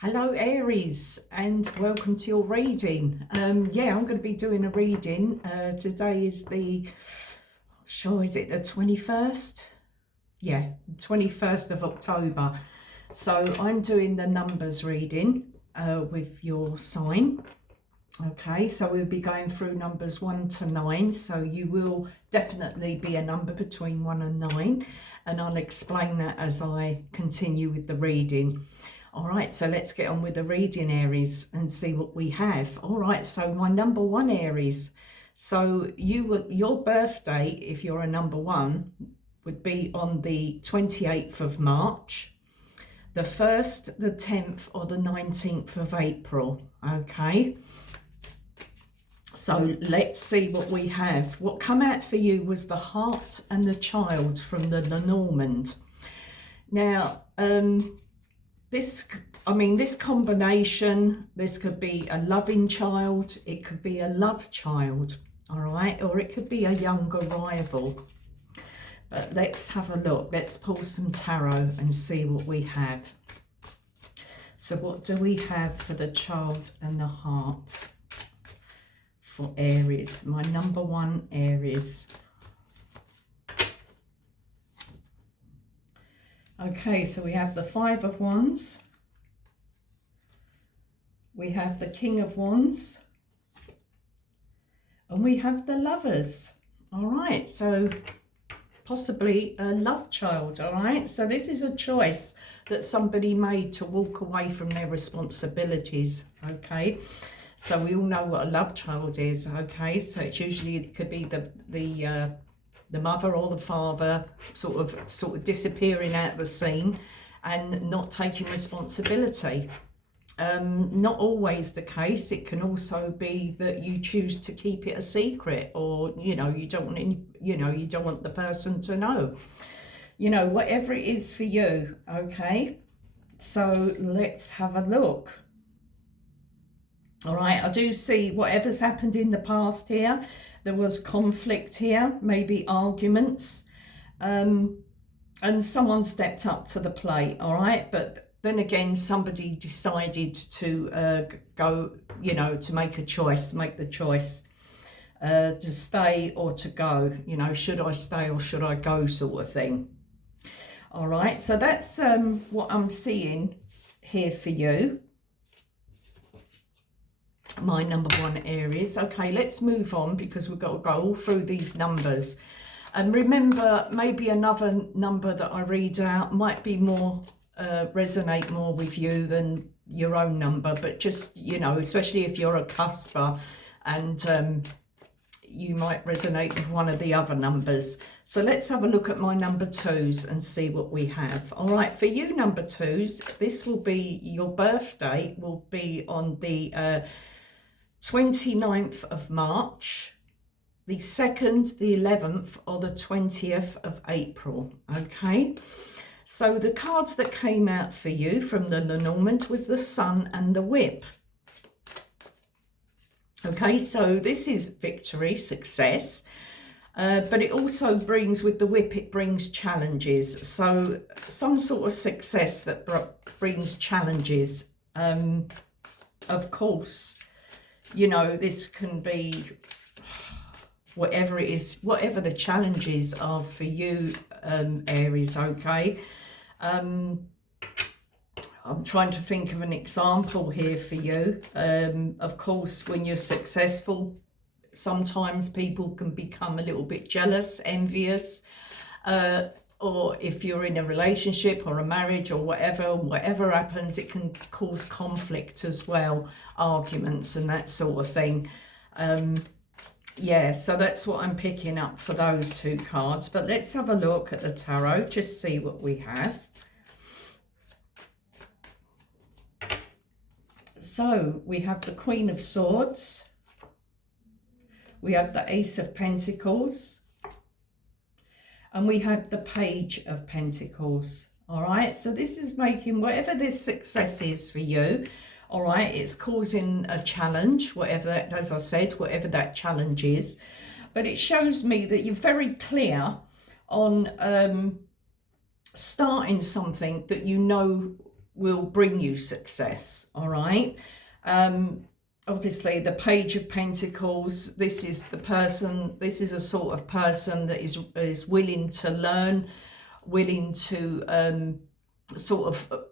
Hello Aries, and welcome to your reading. I'm going to be doing a reading. Today is is it the 21st? Yeah, 21st of October. So I'm doing the numbers reading with your sign. Okay, so we'll be going through numbers 1 to 9. So you will definitely be a number between 1 and 9. And I'll explain that as I continue with the reading. All right, so let's get on with the reading, Aries, and see what we have. All right, so my number 1, Aries. So your birthday, if you're a number 1, would be on the 28th of March, the 1st, the 10th, or the 19th of April. Okay. So let's see what we have. What come out for you was the heart and the child from the Lenormand. Now, this combination, this could be a loving child, it could be a love child, all right, or it could be a younger rival. But let's have a look. Let's pull some tarot and see what we have. So what do we have for the child and the heart for Aries? My number 1, Aries. Okay, so we have the 5 of Wands. We have the King of Wands. And we have the Lovers. All right, so possibly a love child, all right? So this is a choice that somebody made to walk away from their responsibilities, okay? So we all know what a love child is, okay? So it's usually, it could be the mother or the father sort of disappearing out of the scene and not taking responsibility. Not always the case. It can also be that you choose to keep it a secret, or you don't want the person to know. Whatever it is for you. Okay, so let's have a look. All right, I do see whatever's happened in the past here. There was conflict here, maybe arguments, and someone stepped up to the plate, all right? But then again, somebody decided to go, to make the choice to stay or to go, should I stay or should I go, sort of thing. All right, so that's what I'm seeing here for you. My number 1, Aries. Okay, let's move on because we've got to go all through these numbers. And remember, maybe another number that I read out might be more, resonate more with you than your own number. But just, especially if you're a cusper and you might resonate with one of the other numbers. So let's have a look at my number 2s and see what we have. All right, for you number 2s, this will be, your birthday will be on the 29th of March, the 2nd, the 11th, or the 20th of April, okay? So the cards that came out for you from the Lenormand was the Sun and the Whip. Okay, so this is victory, success, but it also brings, with the Whip, it brings challenges. So some sort of success that brings challenges. Of course, this can be whatever it is, whatever the challenges are for you, Aries, okay? I'm trying to think of an example here for you. Of course, when you're successful, sometimes people can become a little bit jealous, envious, or if you're in a relationship or a marriage or whatever happens, it can cause conflict as well, arguments and that sort of thing. Yeah, so that's what I'm picking up for those 2 cards. But let's have a look at the tarot, just see what we have. So we have the Queen of Swords. We have the Ace of Pentacles. And we have the Page of Pentacles. All right, so this is making, whatever this success is for you, all right, it's causing a challenge, whatever that, as I said, whatever that challenge is. But it shows me that you're very clear on starting something that will bring you success, all right? Obviously, the Page of Pentacles, this is the person, this is a sort of person that is willing to learn, willing to sort of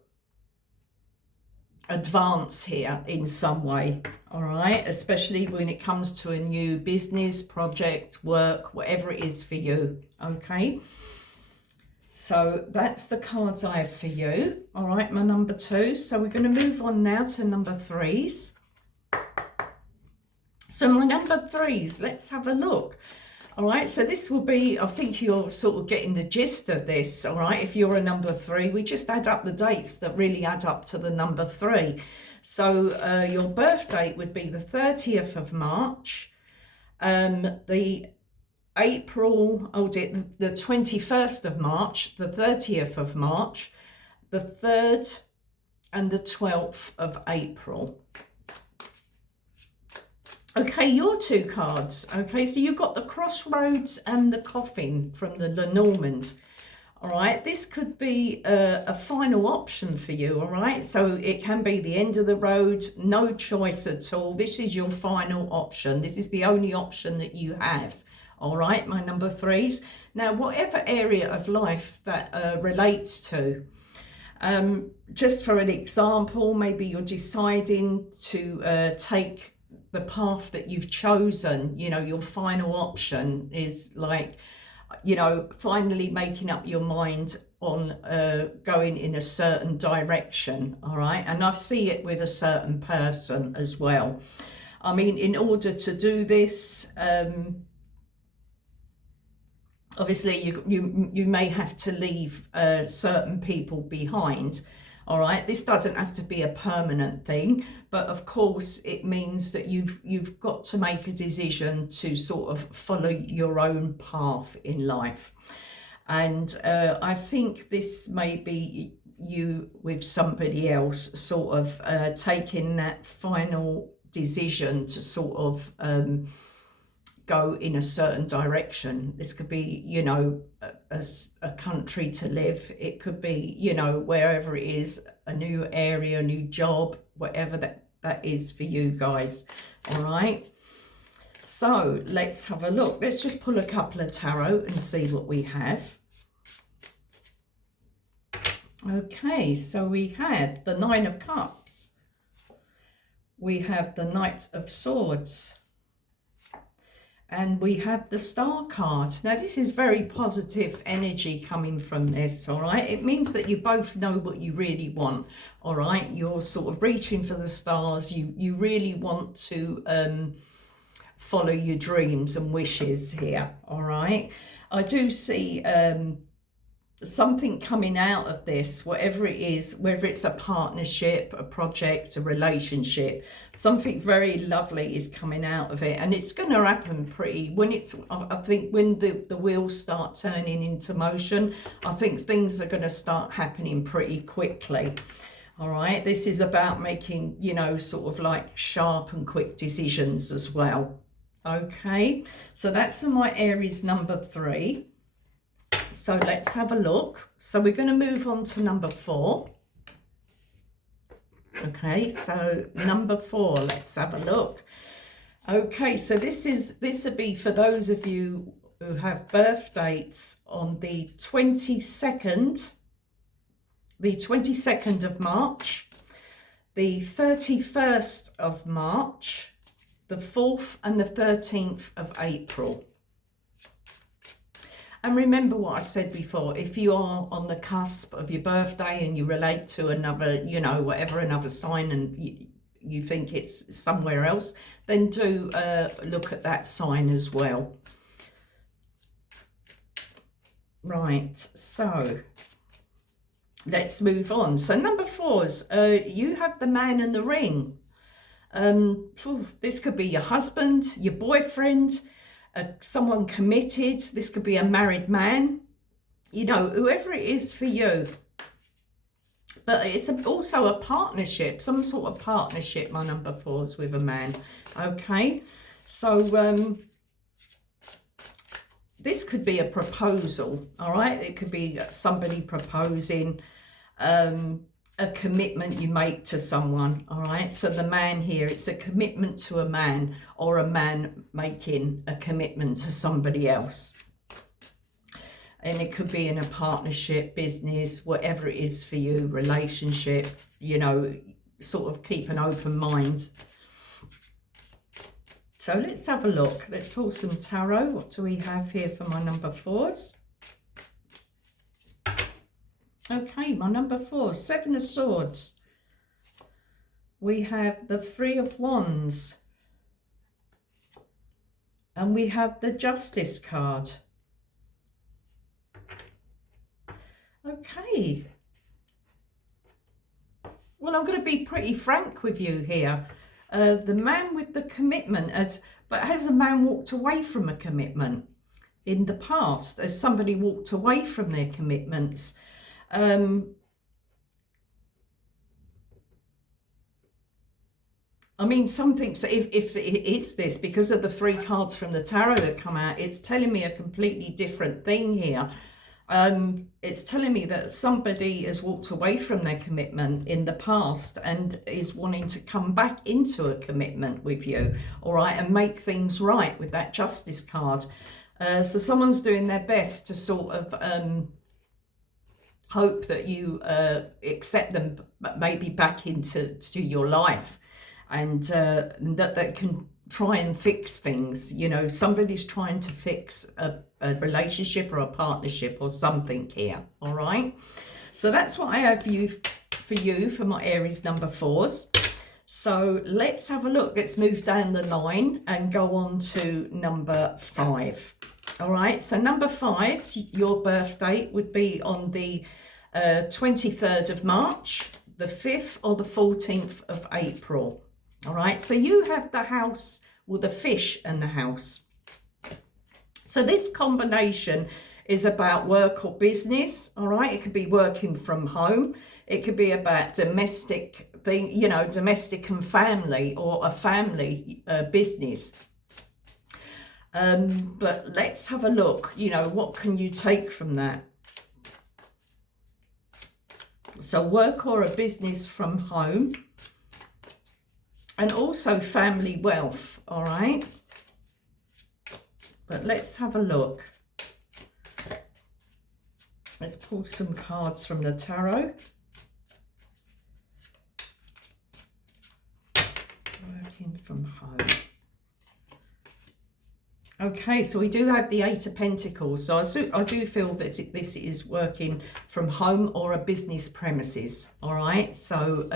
advance here in some way, all right? Especially when it comes to a new business, project, work, whatever it is for you, okay? So that's the cards I have for you, all right, my number 2. So we're going to move on now to number 3s. So my number 3s, let's have a look. All right, so this will be, I think you're sort of getting the gist of this, all right? If you're a number 3, we just add up the dates that really add up to the number 3. So your birth date would be the 30th of March, the April, the 21st of March, the 30th of March, the 3rd and the 12th of April. Okay, your 2 cards. Okay, so you've got the Crossroads and the Coffin from the Lenormand. All right, this could be a final option for you, all right? So it can be the end of the road, no choice at all. This is your final option. This is the only option that you have, all right, my number 3s. Now, whatever area of life that relates to, just for an example, maybe you're deciding to take the path that you've chosen, you know, your final option is like, you know, finally making up your mind on going in a certain direction, all right? And I see it with a certain person as well. I mean, in order to do this, obviously you may have to leave certain people behind, all right? This doesn't have to be a permanent thing, but of course it means that you've got to make a decision to sort of follow your own path in life. And I think this may be you with somebody else sort of taking that final decision to sort of go in a certain direction. This could be, you know, a country to live. It could be, you know, wherever it is, a new area, a new job, whatever that is for you guys. All right. So let's have a look. Let's just pull a couple of tarot and see what we have. Okay, so we have the 9 of Cups. We have the Knight of Swords. And we have the Star card. Now, this is very positive energy coming from this, all right? It means that you both know what you really want, all right? You're sort of reaching for the stars. You really want to follow your dreams and wishes here, all right? I do see something coming out of this, whatever it is, whether it's a partnership, a project, a relationship, something very lovely is coming out of it. And it's going to happen I think when the wheels start turning into motion, I think things are going to start happening pretty quickly. All right, this is about making, you know, sort of like sharp and quick decisions as well. Okay, so that's for my Aries number 3. So let's have a look. So we're going to move on to number 4. Okay, so number 4, let's have a look. Okay, so this would be for those of you who have birth dates on the 22nd of March, the 31st of March, the 4th and the 13th of April. And remember what I said before, if you are on the cusp of your birthday and you relate to another, you know, whatever, another sign, and you think it's somewhere else, then do look at that sign as well. Right, so let's move on. So number 4s, you have the Man in the Ring. This could be your husband, your boyfriend, someone committed. This could be a married man, you know, whoever it is for you. But it's also a partnership, some sort of partnership, my number 4s, with a man. Okay, so this could be a proposal, all right? It could be somebody proposing a commitment you make to someone, all right? So the man here, it's a commitment to a man, or a man making a commitment to somebody else. And it could be in a partnership, business, whatever it is for you, relationship, you know, sort of keep an open mind. So let's have a look. Let's pull some tarot. What do we have here for my number 4s? Okay, my number 4, 7 of Swords. We have the 3 of Wands. And we have the Justice card. Okay. Well, I'm going to be pretty frank with you here. The man with the commitment, but has a man walked away from a commitment in the past? Has somebody walked away from their commitments? I mean, something, so if it is this, because of the 3 cards from the tarot that come out, it's telling me a completely different thing here. It's telling me that somebody has walked away from their commitment in the past and is wanting to come back into a commitment with you, all right, and make things right with that Justice card. So someone's doing their best to sort of hope that you accept them maybe back into your life, and that they can try and fix things. You know, somebody's trying to fix a relationship or a partnership or something here, all right? So that's what I have for you for my Aries number 4s. So let's have a look. Let's move down the line and go on to number 5. All right, so number 5, your birth date would be on the 23rd of March, the 5th or the 14th of April. All right, so you have the house, well, the fish and the house. So this combination is about work or business, all right? It could be working from home. It could be about domestic thing, you know, domestic and family, or a family business. But let's have a look, you know, what can you take from that? So work or a business from home, and also family wealth, all right? But let's have a look. Let's pull some cards from the tarot. Working from home. Okay, so we do have the 8 of Pentacles. So I do feel that this is working from home or a business premises, all right? So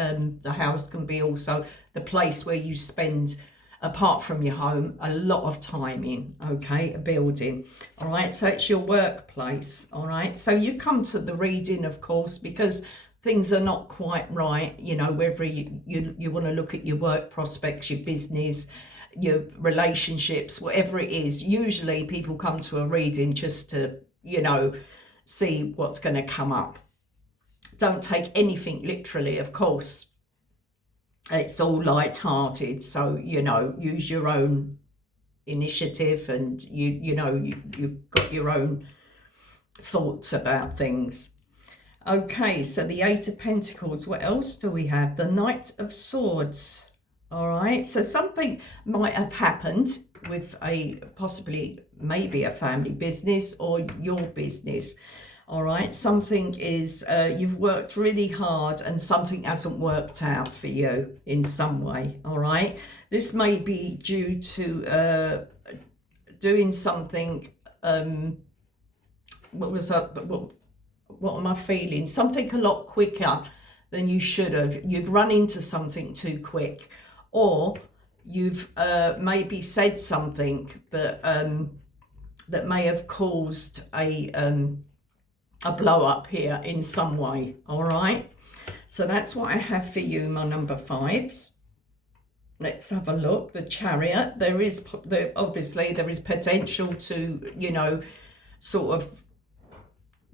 the house can be also the place where you spend, apart from your home, a lot of time in, okay, a building, all right? So it's your workplace, all right? So you've come to the reading, of course, because things are not quite right, you know, whether you want to look at your work prospects, your business, your relationships, whatever it is. Usually people come to a reading just to, you know, see what's going to come up. Don't take anything literally, of course. It's all light-hearted, so, you know, use your own initiative, and you know, you've got your own thoughts about things. Okay, so the 8 of Pentacles. What else do we have? The Knight of Swords. All right, so something might have happened with possibly maybe a family business or your business. All right, something is, you've worked really hard and something hasn't worked out for you in some way. All right, this may be due to doing something, what was that? What am I feeling? Something a lot quicker than you should have. You'd run into something too quick. Or you've maybe said something that that may have caused a blow up here in some way, all right? So that's what I have for you, my number 5s. Let's have a look. The Chariot. Obviously there is potential to, you know, sort of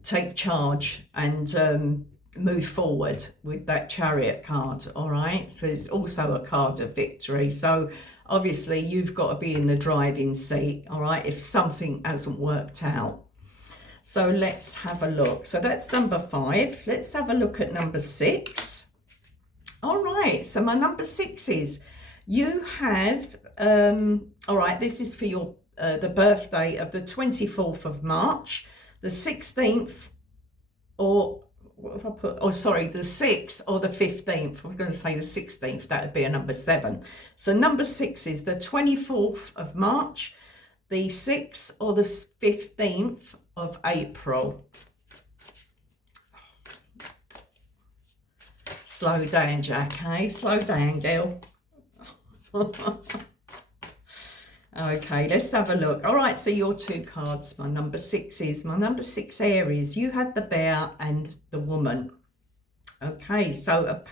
take charge and move forward with that Chariot card, all right? So it's also a card of victory. So obviously you've got to be in the driving seat, all right, if something hasn't worked out. So let's have a look. So that's number 5. Let's have a look at number 6. All right, so my number 6 is you have, all right, this is for your the birthday of the 24th of March, the 16th, or what have I put? Oh, sorry, the 6th or the 15th. I was going to say the 16th. That would be a number 7. So number 6 is the 24th of March, the 6th or the 15th of April. Slow down, Jack, hey? Slow down, girl. Okay, let's have a look. All right, so your 2 cards, my number 6 is, my number 6 Aries, you had the Bear and the Woman. Okay, so a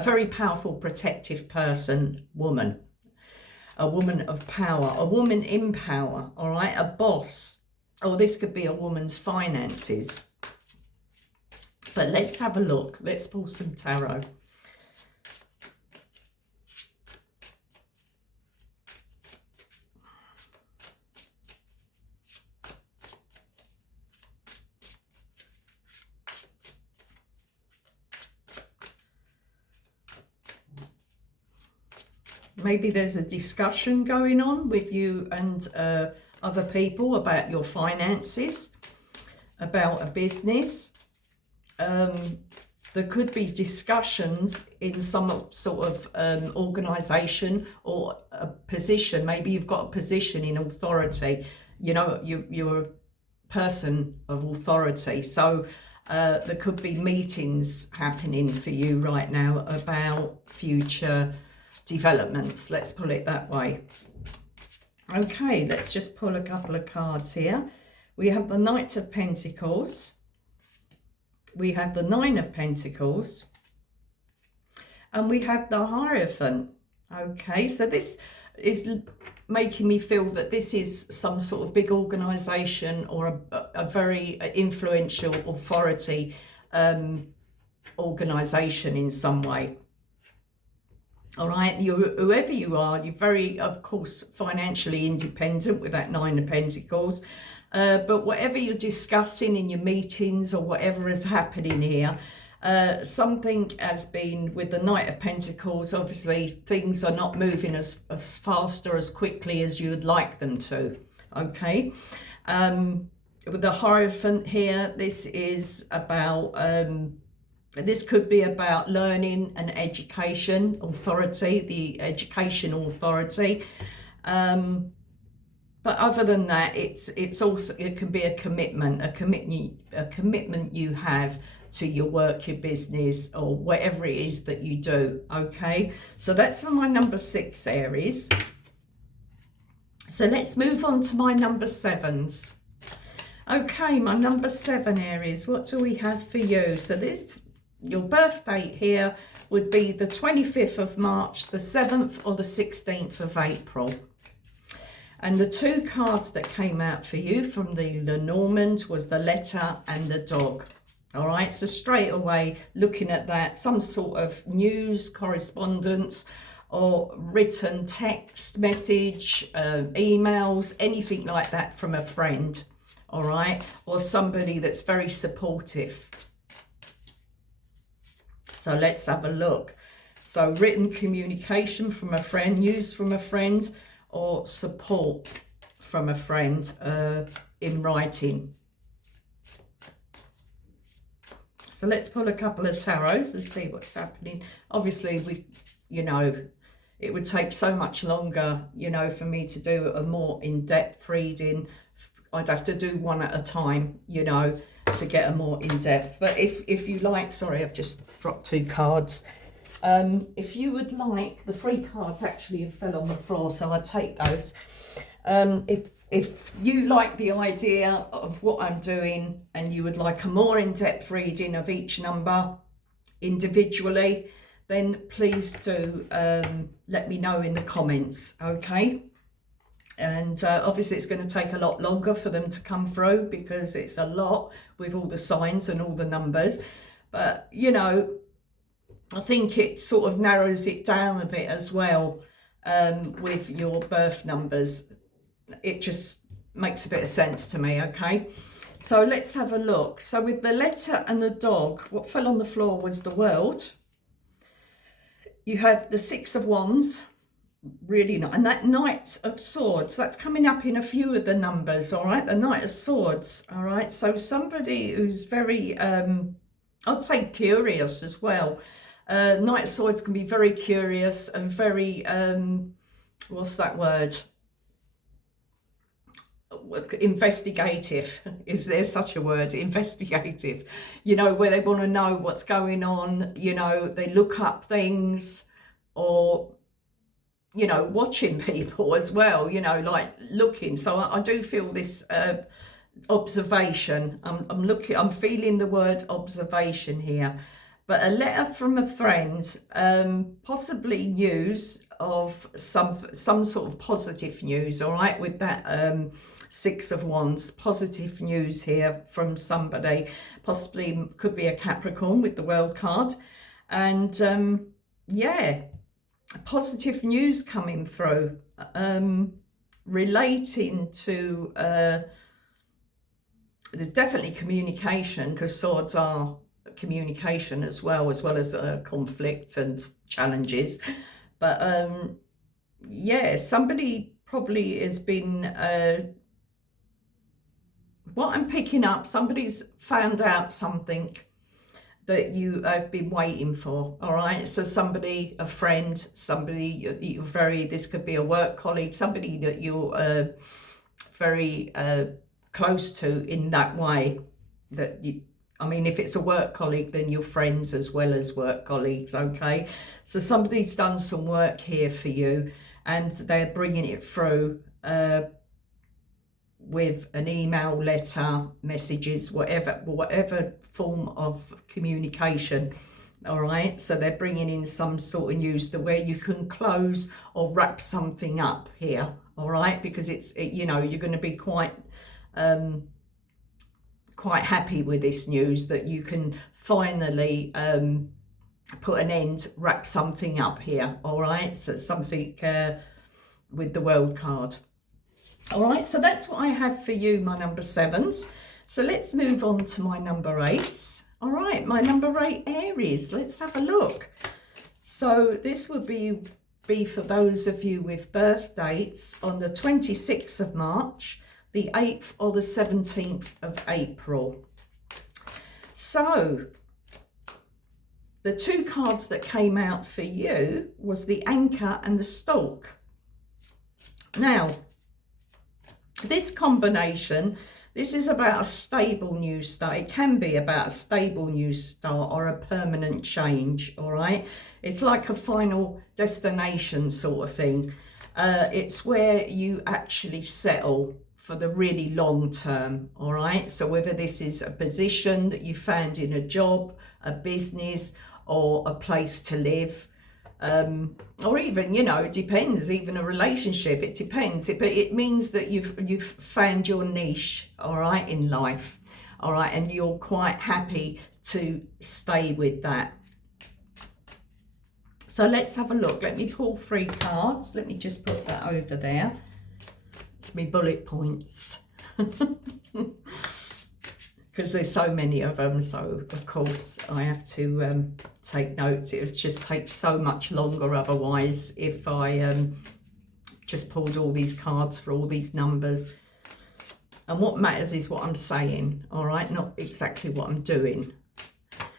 very powerful, protective person, woman. A woman of power, a woman in power, all right? A boss, or this could be a woman's finances. But let's have a look. Let's pull some tarot. Maybe there's a discussion going on with you and other people about your finances, about a business. There could be discussions in some sort of organisation or a position. Maybe you've got a position in authority. You know, you're a person of authority. So there could be meetings happening for you right now about future developments. Let's pull it that way. Okay, let's just pull a couple of cards here. We have the Knight of Pentacles. We have the 9 of Pentacles. And we have the Hierophant. Okay, so this is making me feel that this is some sort of big organisation or a very influential authority organisation in some way. All right, whoever you are, you're very, of course, financially independent with that 9 of Pentacles. But whatever you're discussing in your meetings or whatever is happening here, something has been with the Knight of Pentacles. Obviously, things are not moving as fast or as quickly as you would like them to. Okay. With the Hierophant here, this is about... this could be about learning and education authority, the educational authority. But other than that, it's also, it can be a commitment you have to your work, your business, or whatever it is that you do. Okay, so that's for my number 6 Aries. So let's move on to my number 7s. Okay, my number 7 Aries, what do we have for you? So this, your birth date here would be the 25th of March, the 7th or the 16th of April. And the 2 cards that came out for you from the Lenormand was the Letter and the Dog. All right, so straight away, looking at that, some sort of news, correspondence, or written text message, emails, anything like that from a friend, all right, or somebody that's very supportive. So let's have a look. So written communication from a friend, news from a friend, or support from a friend in writing. So let's pull a couple of tarots and see what's happening. Obviously, it would take so much longer, for me to do a more in-depth reading. I'd have to do one at a time, to get a more in-depth. But if you like, sorry, I've just dropped 2 cards. If you would like, the 3 cards actually have fell on the floor, so I'll take those. If you like the idea of what I'm doing and you would like a more in-depth reading of each number individually, then please do let me know in the comments, okay? And obviously it's going to take a lot longer for them to come through because it's a lot with all the signs and all the numbers. But, I think it sort of narrows it down a bit as well with your birth numbers. It just makes a bit of sense to me, okay? So let's have a look. So with the letter and the dog, what fell on the floor was the world. You have the Six of Wands, really nice. And that Knight of Swords, that's coming up in a few of the numbers, all right? The Knight of Swords, all right? So somebody who's very, I'd say curious as well. Knight of Swords can be very curious and very, what's that word? Investigative. Is there such a word? Investigative. You know, where they want to know what's going on, you know, they look up things, or, you know, watching people as well, you know, like looking. So I do feel this observation. I'm feeling the word observation here. But a letter from a friend, possibly news of some sort of positive news, all right, with that Six of Wands, positive news here from somebody, possibly could be a Capricorn with the World card. And yeah, positive news coming through, relating to, there's definitely communication, because swords are communication as well as conflict and challenges. But yeah, somebody probably has been, what I'm picking up, somebody's found out something that you have been waiting for, all right? So somebody, a friend, somebody you're very, this could be a work colleague, somebody that you're very close to in that way, that you, I mean, if it's a work colleague, then you're friends as well as work colleagues, okay? So somebody's done some work here for you, and they're bringing it through with an email, letter, messages, whatever form of communication, all right? So they're bringing in some sort of news the way you can close or wrap something up here, all right? Because you know, you're going to be quite happy with this news, that you can finally put an end, wrap something up here, all right? So something with the World card. All right, so that's what I have for you, my number sevens. So let's move on to my number eights. All right, my number 8, Aries. Let's have a look. So this would be for those of you with birth dates on the 26th of March, the 8th or the 17th of April. So the two cards that came out for you was the Anchor and the Stalk. Now, this combination, this is about a stable new start. It can be about a stable new start or a permanent change, all right? It's like a final destination sort of thing. It's where you actually settle for the really long term, all right? So whether this is a position that you found in a job, a business, or a place to live, or even, you know, it depends, even a relationship, it depends. But it means that you've found your niche, all right, in life, all right, and you're quite happy to stay with that. So let's have a look. Let me pull 3 cards. Let me just put that over there. It's my bullet points. Because there's so many of them, so of course I have to take notes. It would just take so much longer otherwise if I just pulled all these cards for all these numbers. And what matters is what I'm saying, all right, not exactly what I'm doing.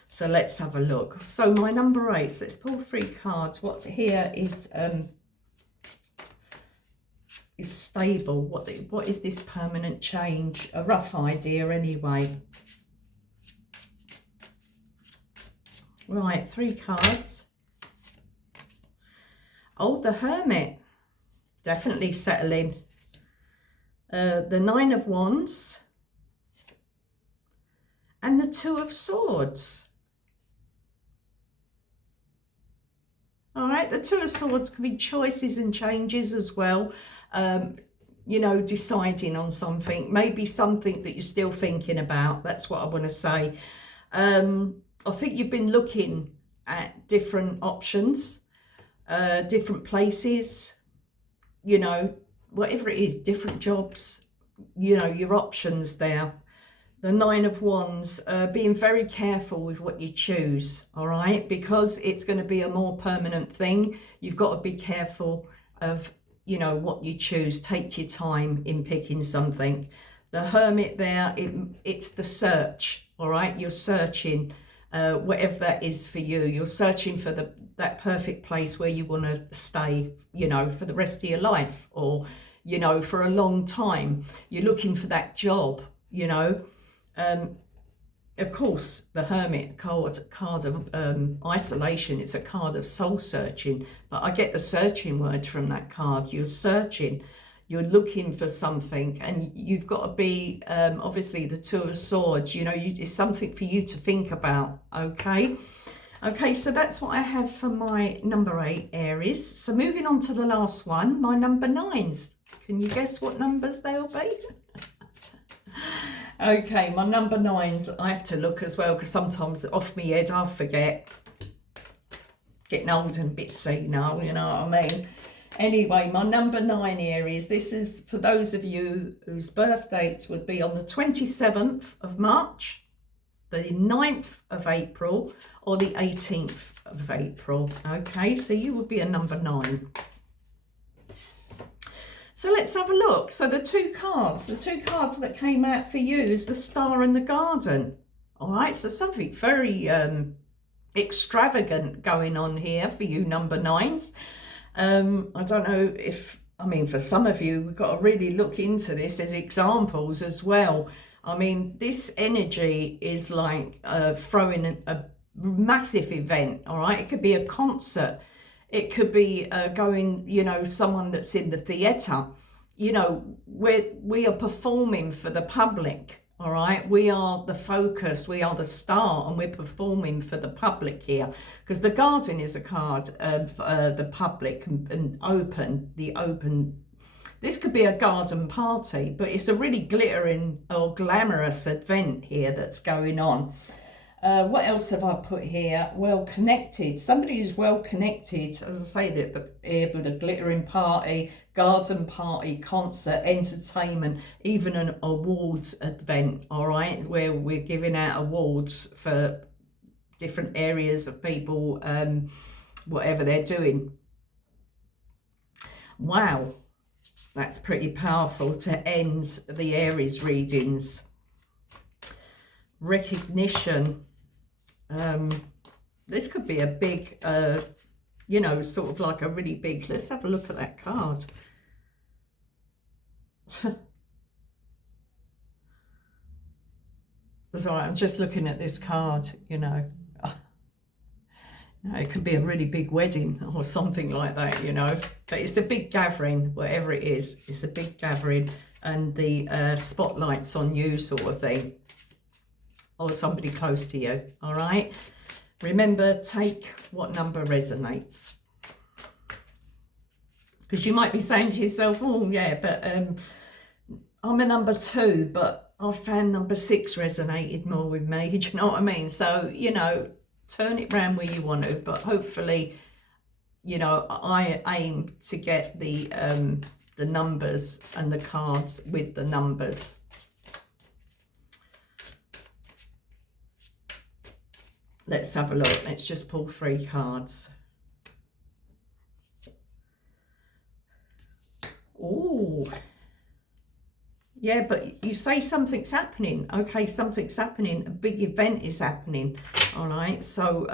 So let's have a look. So my number 8, let's pull 3 cards. What here is stable. What is this permanent change? A rough idea anyway. Right, 3 cards. Oh, the Hermit, definitely settling. The 9 of Wands and the 2 of Swords. All right, the 2 of Swords can be choices and changes as well. You know, deciding on something, maybe something that you're still thinking about. That's what I want to say. I think you've been looking at different options, different places, you know, whatever it is, different jobs, you know, your options there. The Nine of Wands, being very careful with what you choose, all right? Because it's going to be a more permanent thing. You've got to be careful of, you know, what you choose. Take your time in picking something. The Hermit there, it's the search, all right? You're searching, whatever that is for you. You're searching for that perfect place where you want to stay, you know, for the rest of your life, or, you know, for a long time. You're looking for that job, you know. Of course, the Hermit card of isolation. It's a card of soul searching, but I get the searching word from that card. You're searching, you're looking for something, and you've got to be, obviously the Two of Swords, you know, it's something for you to think about, okay? Okay, so that's what I have for my number 8 Aries. So moving on to the last one, my number 9s. Can you guess what numbers they'll be? Okay, my number 9s, I have to look as well, because sometimes off my head I forget. Getting old and a bit senile, you know what I mean? Anyway, my number 9 Aries, this is for those of you whose birth dates would be on the 27th of March, the 9th of April, or the 18th of April. Okay, so you would be a number 9. So let's have a look. So the two cards that came out for you is the Star and the Garden. All right, so something very extravagant going on here for you number 9s. I don't know if, I mean, for some of you, we've got to really look into this as examples as well. I mean, this energy is like throwing a massive event, all right? It could be a concert. It could be going, you know, someone that's in the theatre. You know, we are performing for the public, all right? We are the focus, we are the star, and we're performing for the public here. Because the Garden is a card of the public and open, the open. This could be a garden party, but it's a really glittering or glamorous event here that's going on. What else have I put here? Well connected. Somebody who's well connected. As I say, with a glittering party, garden party, concert, entertainment, even an awards event, all right, where we're giving out awards for different areas of people, whatever they're doing. Wow, that's pretty powerful to end the Aries readings. Recognition. This could be a big, you know, sort of like a really big, let's have a look at that card. Sorry, I'm just looking at this card, you know. It could be a really big wedding or something like that, you know. But it's a big gathering, whatever it is. It's a big gathering, and the spotlight's on you sort of thing. Or somebody close to you, all right? Remember, take what number resonates. Because you might be saying to yourself, oh, yeah, but I'm a number 2, but I found number 6 resonated more with me. Do you know what I mean? So, you know, turn it round where you want to, but hopefully, you know, I aim to get the numbers and the cards with the numbers. Let's have a look. Let's just pull 3 cards. Oh, yeah, but you say something's happening. Okay, something's happening. A big event is happening. All right. So,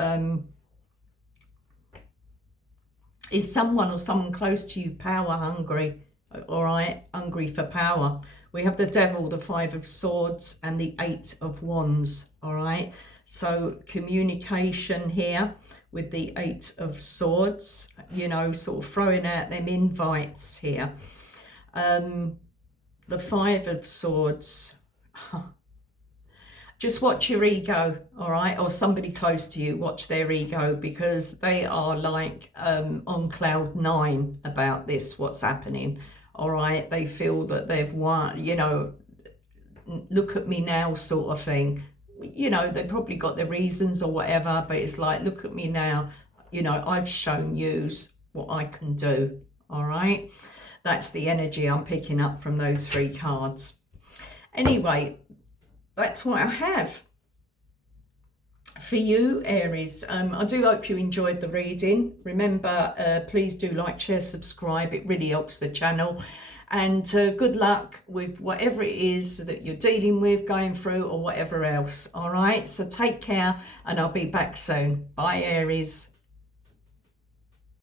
is someone or someone close to you power hungry? All right, hungry for power. We have the Devil, the 5 of Swords, and the 8 of Wands. All right. So communication here with the 8 of Swords, you know, sort of throwing out them invites here. The 5 of Swords, just watch your ego, all right? Or somebody close to you, watch their ego, because they are like on cloud 9 about this, what's happening, all right? They feel that they've won, you know, look at me now sort of thing. You know, they probably got their reasons or whatever, but it's like, look at me now, you know, I've shown you what I can do, all right? That's the energy I'm picking up from those 3 cards. Anyway, that's what I have for you, Aries. I do hope you enjoyed the reading. Remember, please do like, share, subscribe. It really helps the channel. And good luck with whatever it is that you're dealing with, going through, or whatever else. All right, so take care, and I'll be back soon. Bye, Aries.